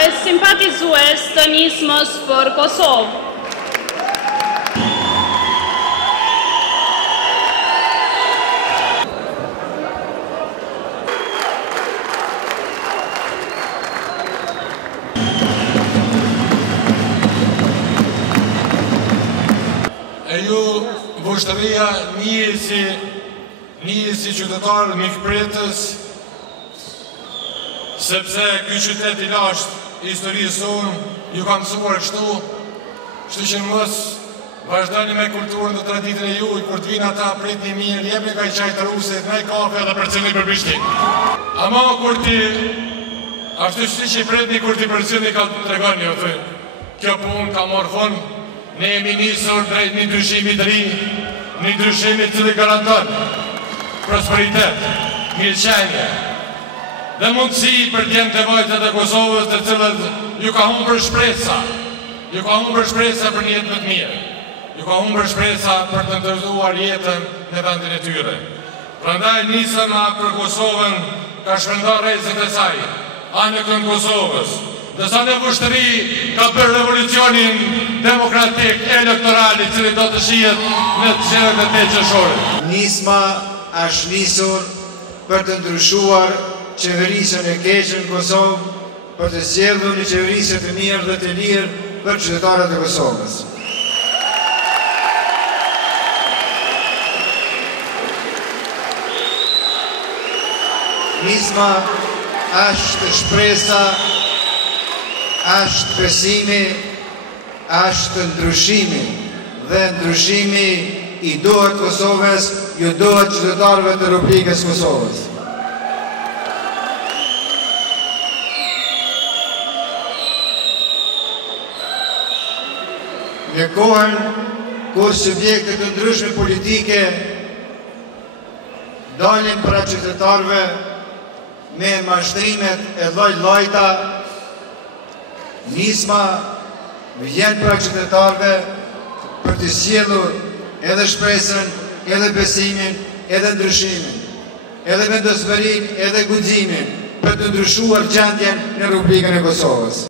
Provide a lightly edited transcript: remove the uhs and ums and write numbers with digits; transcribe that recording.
dhe simpatizues të nismës për Kosovë. E ju, vështëria, një si qytetarë mikpretës, sepse ky qytet i lashtë historisë sonë, ju kam mësuar kështu që mos vazhdoni me kulturën dhe traditën e juaj, kur të vinë ata pritni mirë, jepni ka i qaj të rusit, me kafe dhe përcëni për Prishtinë. Ama kur ti, ashtu që i pritni kur ti përcëni ka të tregoni, kjo punë ka morë fund. Ne jemi nisur drejt një ndryshimi të ri, një ndryshimi të cili garanton prosperitet, mirëqenie dhe mundësi për t'jem të vajtët e Kosovës të cilët ju ka humbër shpresa, ju ka humbër shpresa për një jetë më të mirë, ju ka humbër shpresa për të ndërzuar jetën në vendin e tyre. Prandaj nisëm për Kosovën ka shpërndar rrezet e saj, anëkën Kosovës, dhe sa në vështëri ka bërë revolucionin demokratik elektorali cili do të shihet në të qerët e 8 qershore. Nisma është nisur për të ndryshuar qeverisën e keqe në Kosovë, për të sjellur një qeverisë të mirë dhe të lirë për qytetarët e Kosovës. Nisma është shpresa, është besimi, është ndryshimi, dhe ndryshimi i duhet Kosovës, ju duhet qytetarëve të Republikës Kosovës. Në kohën kur subjekte të ndryshme politike dalin para qytetarëve me mashtrimet e lloj-llojta, nisma vjen para qytetarëve për të sjellur edhe shpresën, edhe besimin, edhe ndryshimin, edhe vendosmërinë, edhe guximin për të ndryshuar gjendjen në Republikën e Kosovës.